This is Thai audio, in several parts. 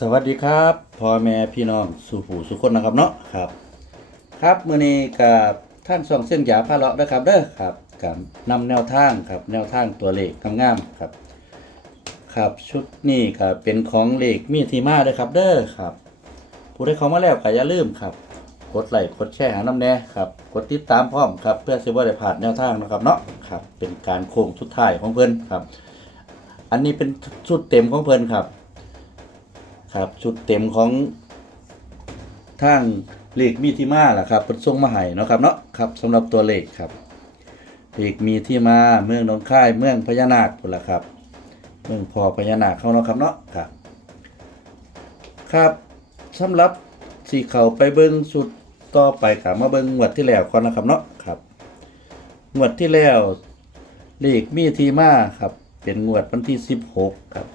สวัสดีครับพ่อแม่พี่น้องสู่ผู้สุคนนะครับเนาะครับ ครับมื้อนี้กับท่านส่องเส้นหยาพาเลาะนะครับเด้อครับกับนำแนวทางครับแนวทางตัวเลขงามๆครับ ครับชุดนี้ก็เป็นของเลขมีที่มาเด้อครับเด้อครับ ผู้ได้เข้ามาแล้วก็อย่าลืมครับ กดไลค์กดแชร์หาน้ำแน่ครับกดติดตามพร้อมครับเพื่อสิบ่ได้พลาดแนวทางนะครับเนาะครับเป็นการโค้งสุดท้ายของเพิ่อนครับ อันนี้เป็นชุดเต็มของเพิ่อนครับ ครับ ชุดเต็มของทางเลขมีที่มาล่ะครับเป็นส่งมาให้เนาะครับเนาะครับสำหรับตัวเลขครับเลขมีที่มาเมืองหนองค่ายเมืองพญานาคพุ่นล่ะครับ เมืองพอพญานาคเข้าเนาะครับเนาะครับ ครับสำหรับสีเขาไปเบิ้งสุดต่อไปกับมาเบิ้งงวดที่แล้วก่อนนะครับเนาะครับงวดที่แล้วเลขมีที่มาครับ เป็นงวดวันที่ 16 ครับ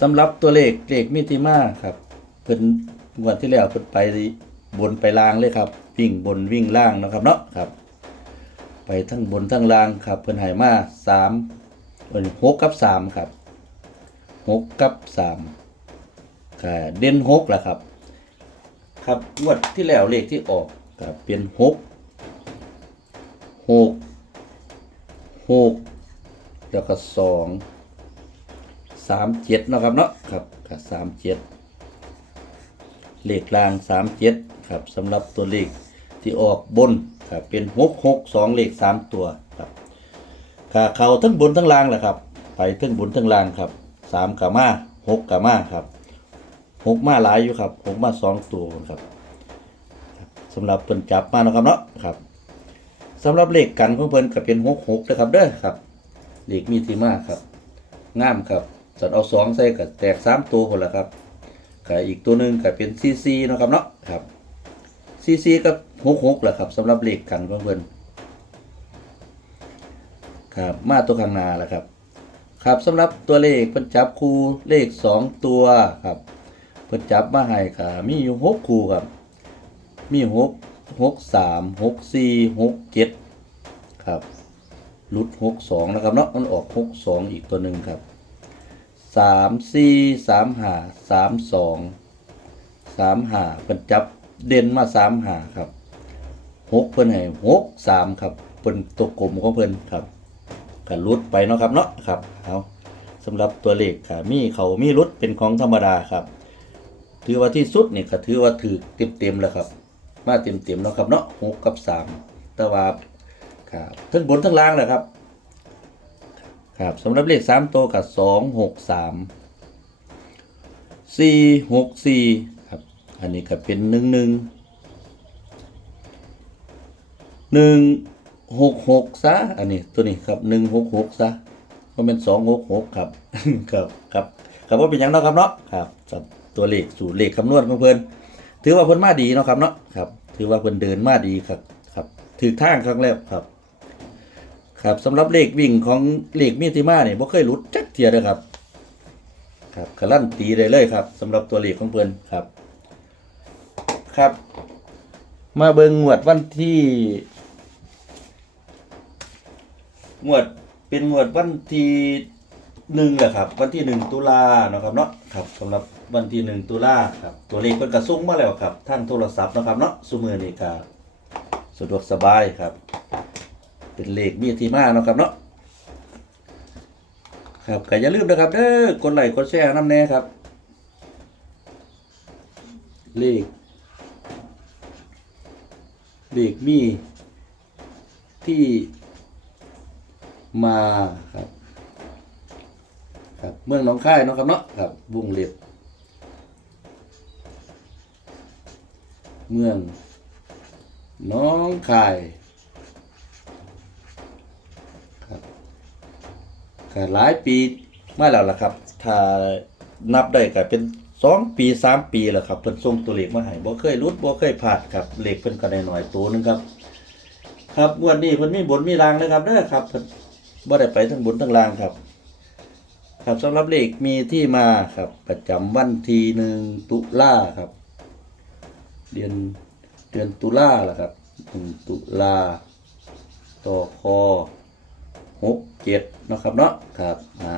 สำหรับตัวเลขเลขมิติมาครับเพิ่นงวดที่แล้วเพิ่นไปบนไปล่างเลยครับ วิ่งบนวิ่งล่างนะครับเนาะครับ ไปทั้งบนทั้งล่างครับ เพิ่นให้มาสามเอ้ยหกกับสามครับหกกับสามค่ะเด่นหกแหละครับ ครับงวดที่แล้วเลขที่ออกครับเป็นหกหกหกแล้วก็สอง สามเจ็ดนะครับเนาะครับกับสามเจ็ดเลขกลางสามเจ็ดครับสำหรับตัวเลขที่ออกบนครับเป็นหกหกสองเลขสามตัวครับขาเขาทั้งบนทั้งล่างแหละครับ ไปทั้งบนทั้งล่างครับสามกามาหกกามาครับหกมาหลายอยู่ครับหกมาสองตัวครับสำหรับเพิ่นจับมาเนาะครับเนาะครับสำหรับเลขกันของเพิ่นก็เป็นหกหกนะครับเด้อครับเลขมีที่มาครับงามครับ สันเอาสองใส่กับแตกสามตัวคนละครับกับอีกตัวหนึ่งก็เป็นซีซีนะครับเนาะครับซีซีกับหกหกแหละครับสำหรับเลขกันของเพิ่อนครับมาตัวข้างหน้าแหละครับครับสำหรับตัวเลขเพิ่นจับคู่เลขสองตัวครับเพิ่นจับมาให้ค่ะมีอยู่หกคู่ครับมีหกหกสามหกสี่หกเจ็ดครับรุดหกสองนะครับเนาะมันออกหกสองอีกตัวหนึ่งครับ สามสี่สามหาสามสองสามหาเป็นจับเด่นมาสามหาครับหกเพิ่นให้หกสามครับเป็นตัวกลมของเพิ่นครับกันรุดไปเนาะครับเนาะครับเอาสำหรับตัวเลขค่ะมีเขามีรุดเป็นของธรรมดาครับ ถือว่าที่สุดนี่ก็ถือว่าถือเต็มเต็มๆแล้วครับ มาเต็มเต็มๆเนาะครับเนาะหกกับสามแต่ว่าครับทั้งบนทั้งล่างแหละครับ ครับสำหรับเลขสามตัวกับสองหกสามสี่หกสี่ครับ อันนี้ก็เป็นหนึ่งหนึ่งหนึ่งหกหกซะอันนี้ตัวนี้ครับหนึ่งหกหกซะก็เป็นสองหกหกครับครับครับครับว่าเป็นยังเนาะครับเนาะครับสำหรับตัวเลขสูตรเลขคำนวณของเพิ่อนถือว่าเพิ่อนมาดีเนาะครับเนาะครับ ถือว่าเพิ่อนเดินมาดีครับครับถือทางครั้งแรกครับ ครับสำหรับเลขวิ่งของเลขมีติมาเนี่ยบ่เคยหลุดจักเทียเลยครับ ครับการันตีได้เลยครับสำหรับตัวเลขของเพิ่นครับ ครับ มาเบิ่งงวดวันที่งวดเป็นงวดวันที่หนึ่งแหละครับ วันที่หนึ่งตุลาเนาะครับเนาะครับสำหรับวันที่หนึ่งตุลาครับตัวเลขเพิ่นกระซุ้งมาแล้วครับทางโทรศัพท์เนาะครับเนาะซุมือนี่ก็สะดวกสบายครับ เป็นเลขมีที่มาเนาะครับเนาะครับก็อย่าลืมนะครับเด้อกดไลค์กดแชร์น้ำแน่ครับ เลขเลขมีที่มาครับ ครับเมืองหนองคายเนาะครับเนาะครับวงเล็บ เมืองน้องคาย ก็หลายปีมาแล้วล่ะครับ ถ้านับได้ก็เป็นสองปีสามปีแล้วครับเพิ่นส่งตัวเลขมาให้บ่เคยรุดบ่เคยพลาดครับเลขเพิ่นก็ได้น้อยตัวนึงครับ ครับงวดนี้เพิ่นมีบนมีรางนะครับเด้อครับเพิ่นบ่ได้ไปทั้งบนทั้งล่างครับ ครับสำหรับเลขมีที่มาครับ ประจำวันที่หนึ่งตุลาครับ เดือนเดือนตุลาล่ะครับหนึ่งตุลาต่อคอ หกเจ็ดเนาะครับเนาะครับเอา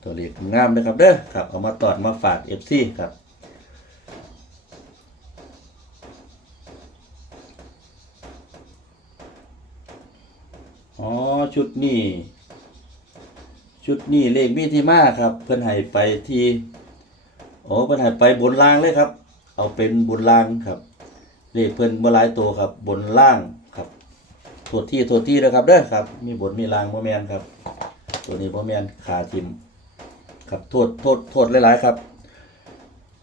โทตัวเลขงามนะครับเด้อครับเอามาตอดมาฝาก FC ครับอ๋อชุดนี้ชุดนี้เลขมีที่มาครับ เพิ่นให้ไปที่โอ้เพิ่นให้ไปบนล่างเลยครับ เอาเป็นบนล่างครับเลขเพิ่นบ่หลายตัวครับ บนล่าง ครับโทษที่โทษที่นะครับเด้อครับ มีบนมีล่างบ่แมนครับ ตัวนี้บ่แมนขาทิมครับโทษโทษโทษหลายๆครับ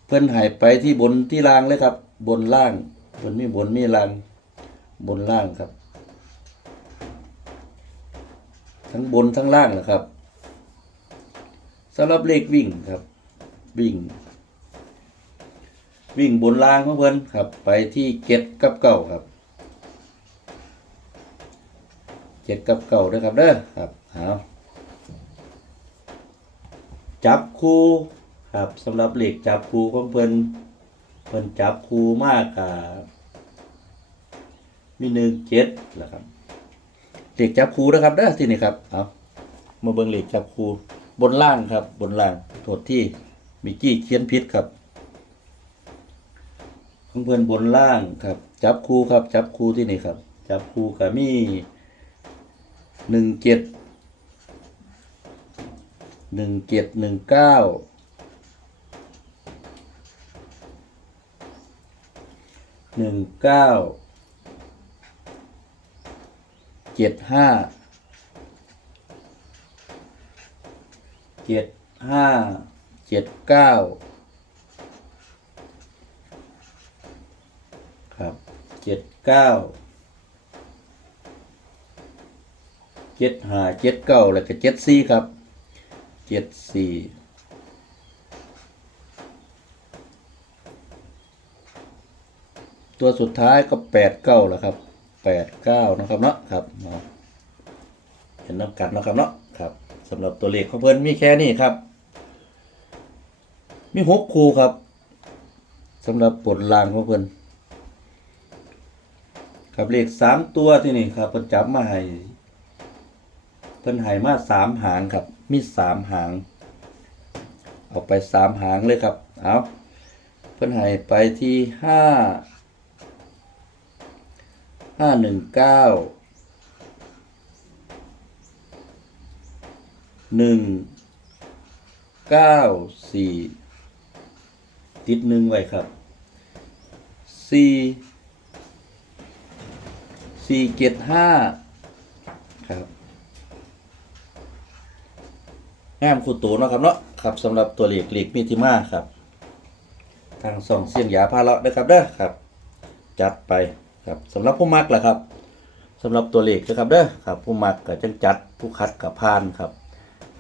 เพิ่นให้ไปที่บนที่ล่างเลยครับ บนล่างเพิ่นมีบนมีล่างบนล่างครับ ทั้งบนทั้งล่างนะครับสำหรับเลขวิ่งครับ วิ่ง วิ่งบนล่างของเพิ่นครับ ไปที่เจ็ดกับเก้าครับ เจ็ดกับเก้าด้วยครับเด้อครับเอาจับคู่ครับสำหรับเหลขจับคู่ของเพิ่นเพิ่นจับคู่มากครับมีหนึ่งเจ็ดแหละครับเหล็กจับคู่นะครับเด้อที่นี่ครับเอามาเบิ่งเหล็กจับคู่บนล่างครับบนล่างโทษที่มิกี้เขียนผิดครับของเพื่อนบนล่างครับ จับคู่ครับ จับคู่ที่นี่ครับ จับคู่กับมี หนึ่งเจ็ดหนึ่งเจ็ดหนึ่งเก้าหนึ่งเก้าเจ็ดห้าเจ็ดห้าเจ็ดเก้าครับเจ็ดเก้า เจ็ดห้าเจ็ดเก้าแล้วก็เจ็ดสี่ครับเจ็ดสี่ตัวสุดท้ายก็แปดเก้าแล้วครับแปดเก้านะครับเนาะครับเนาะเห็นน้ำกัดนะครับเนาะครับสำหรับตัวเลขของเพื่อนมีแค่นี้ครับ มีหกคูครับสำหรับบทลางของเพื่อนครับเลขสามตัวที่นี่ครับเพิ่นจับมาให้ พิ่นให้มาสามหางครับ มีสามหาง เอาไปสามหางเลยครับ เอาเพิ่นให้ไปที่ห้าห้าหนึ่งเก้าหนึ่งเก้าสี่ติดหนึ่งไว้ครับสี่สี่เจ็ดห้าครับ งามคูโตเนาะครับเนาะครับสำหรับตัวเหลขเหลขมีที่มาครับ ทางส่องเสียงยาพาเลาะนะครับเด้อครับ จัดไปครับสำหรับผู้มักล่ะครับสำหรับตัวเลขนะครับเด้อครับผู้มักก็จังจัดผู้คัดกับพานครับ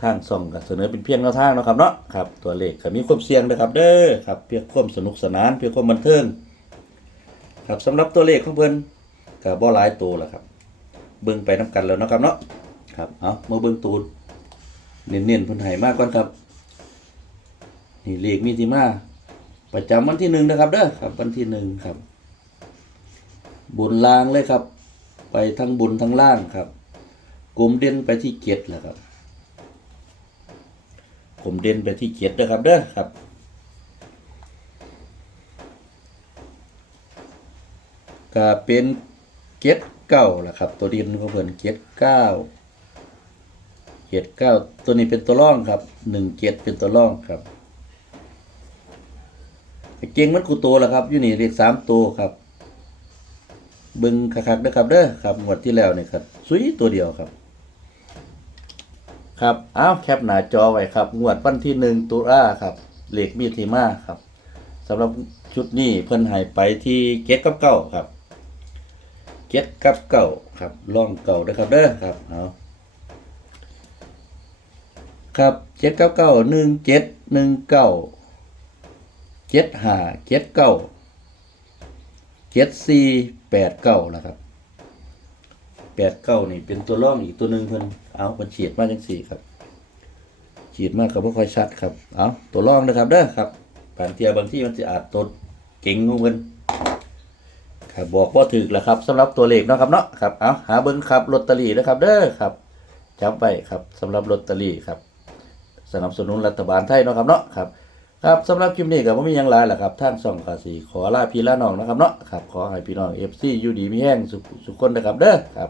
ทางส่องก็เสนอเป็นเพียงแนวทางเนาะครับเนาะครับตัวเลขก็มีความเสี่ยงนะครับ เด้อครับเพื่อความสนุกสนานเพื่อความบันเทิงครับสำหรับตัวเลขของเพิ่อนก็บ่หลายตัวล่ะครับ เบิ่งไปนํกันแล้วนะครับเนาะครับเอามาเบิ่งตูน เน้นๆเพิ่นให้มากก่อนครับนี่เลขมีที่มาประจำวันที่หนึ่งนะครับเด้อครับ วันที่หนึ่งครับบุญล่างเลยครับ ไปทั้งบุญทั้งล่างครับกลมเด่นไปที่เจ็ดแหละครับกลมเด่นไปที่เจ็ดนะครับเด้อครับก็เป็นเจ็ดเก้าแหละครับ ตัวดินของเพิ่นเจ็ดเก้า เจ็ดเก้าตัวนี้เป็นตัวร่องครับหนึ่งเจ็ดเป็นตัวร่องครับเก่งมันคูโตแหละครับอยู่นี่เลขสามตัวครับบึงคักๆนะครับเด้อครับงวดที่แล้วเนี่ยครับซุยตัวเดียวครับ ครับอ้าวแคปหน้าจอไว้ครับ งวดวันที่หนึ่งตุลาครับเลขมีทีมาครับสำหรับชุดนี้เพิ่นให้ไปที่เก็ดกับเก้าครับเก็ดกับเก้าครับล่องเก่าเด้ครับเด้อครับเอา ครับเจ็ดกับเก้าหนึ่งเจ็ดหนึ่งเก้าเจ็ดห้าเจ็ดเก้าเจ็ดสี่แปดเก้าแล้วครับแปดเก้านี่เป็นตัวร่องอีกตัวหนึ่งเพิ่นเอาเพิ่นฉีดมาจังสี่ครับฉีดมากก็บ่ค่อยชัดครับเอาตัวร่องนะครับเด้อครับบางเทียบางที่มันจะอาจตัวเก่งของเพิ่นครับบอกว่าถึกแล้วครับสำหรับตัวเลขเนาะครับเนาะครับเอาหาเบิ่งครับลอตเตอรี่นะครับ เด้อครับจำไว้ครับสำหรับลอตเตอรี่ครับ สนับสนุนรัฐบาลไทยเนาะครับเนาะครับครับสำหรับคลิปนี้ก็บ่มีหยังหลายแหละครับทางช่องก็สิขอลาพี่ลาน้องนะครับเนาะครับขอให้พี่น้อง FC อยู่ดีมีแห้งสุขสุขคนนะครับเด้อครับ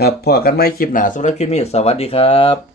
ครับพอกันไหมคลิปหน้าสำหรับคลิปนี้สวัสดีครับ